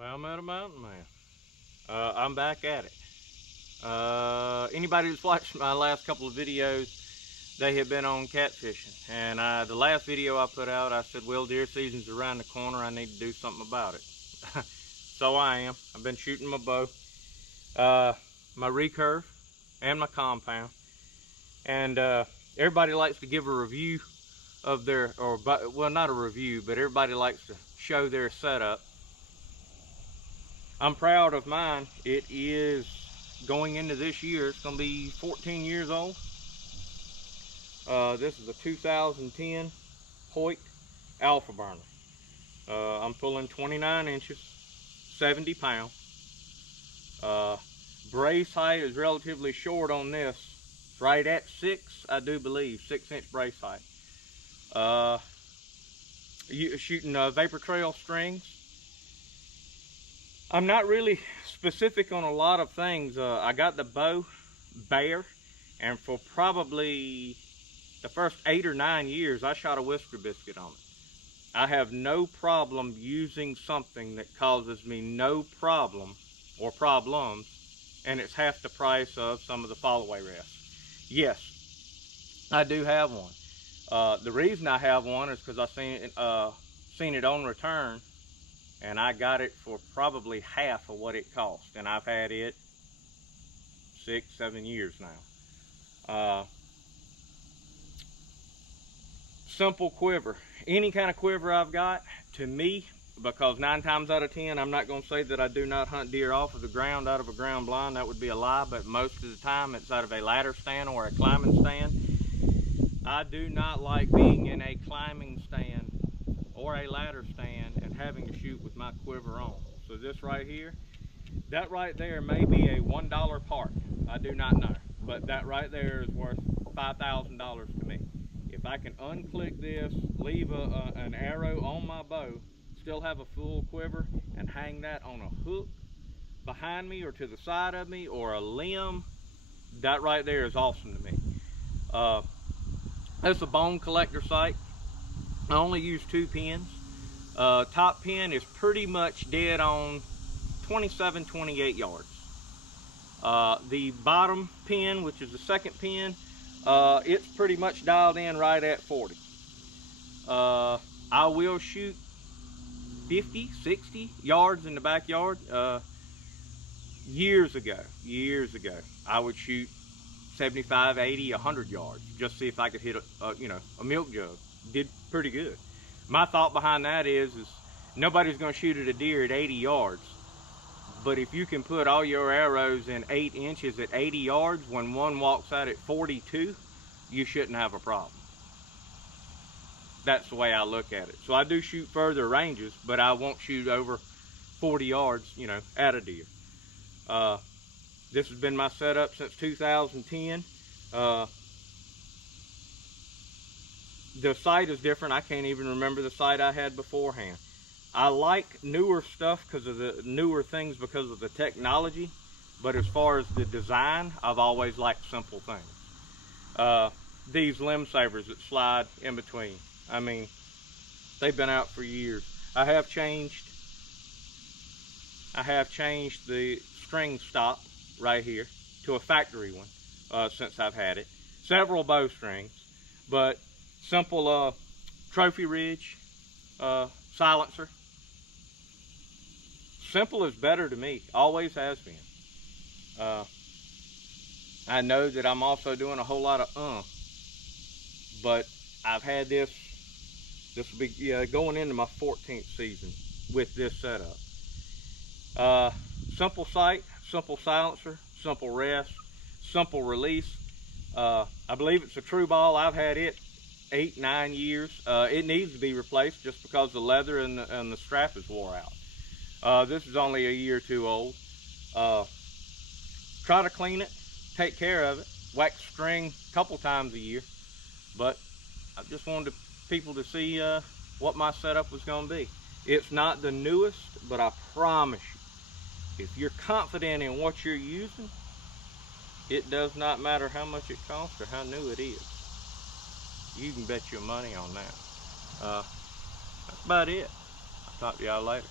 Well, I met a mountain man. I'm back at it. Anybody that's watched my last couple of videos, they have been on catfishing. And the last video I put out, I said, well, deer season's around the corner. I need to do something about it. So I am. I've been shooting my bow, my recurve, and my compound. And everybody likes to give a review of their, well, not a review, but everybody likes to show their setup. I'm proud of mine. It is going into this year, it's going to be 14 years old. This is a 2010 Hoyt Alphaburner. I'm pulling 29 inches, 70 pounds. Brace height is relatively short on this. It's right at 6, I do believe, 6-inch brace height. Shooting vapor trail strings. I'm not really specific on a lot of things. I got the bow bare, and for probably the first 8 or 9 years, I shot a whisker biscuit on it. I have no problem using something that causes me no problem or problems, and it's half the price of some of the fall-away rests. Yes, I do have one. The reason I have one is because I seen it on return, and I got it for probably half of what it cost, and I've had it 6-7 years now. Simple quiver. Any kind of quiver I've got, to me, because 9 times out of 10, I'm not going to say that I do not hunt deer off of the ground out of a ground blind. That would be a lie, but most of the time it's out of a ladder stand or a climbing stand. I do not like being in a climbing stand or a ladder stand and having to shoot with my quiver on. So this right here, that right there may be a $1 part. I do not know, but that right there is worth $5,000 to me. If I can unclick this, leave an arrow on my bow, still have a full quiver, and hang that on a hook behind me or to the side of me or a limb, that right there is awesome to me. It's a bone collector sight. I only use 2 pins. Top pin is pretty much dead on 27, 28 yards. The bottom pin, which is the second pin, it's pretty much dialed in right at 40. I will shoot 50, 60 yards in the backyard. Years ago, I would shoot 75, 80, 100 yards, just see if I could hit a milk jug. Did pretty good. My thought behind that is nobody's going to shoot at a deer at 80 yards. But if you can put all your arrows in 8 inches at 80 yards, when one walks out at 42, you shouldn't have a problem. That's the way I look at it. So I do shoot further ranges, but I won't shoot over 40 yards, at a deer. This has been my setup since 2010. The sight is different. I can't even remember the sight I had beforehand. I like newer stuff because of the newer things, because of the technology, but as far as the design, I've always liked simple things. These limb savers that slide in between, I mean, they've been out for years. I have changed the string stop right here to a factory one since I've had it. Several bowstrings, but simple trophy ridge silencer. Simple is better to me, always has been. I know that I'm also doing a whole lot of but I've had this will be going into my 14th season with this setup. Simple sight, simple silencer, simple rest, simple release. I believe it's a true ball. I've had it 8, 9 years. It needs to be replaced just because the leather and the strap is wore out. This is only a year or 2 old. Try to clean it, take care of it, wax string a couple times a year, but I just wanted people to see what my setup was going to be. It's not the newest, but I promise you, if you're confident in what you're using, it does not matter how much it costs or how new it is. You can bet your money on that. That's about it. I'll talk to y'all later.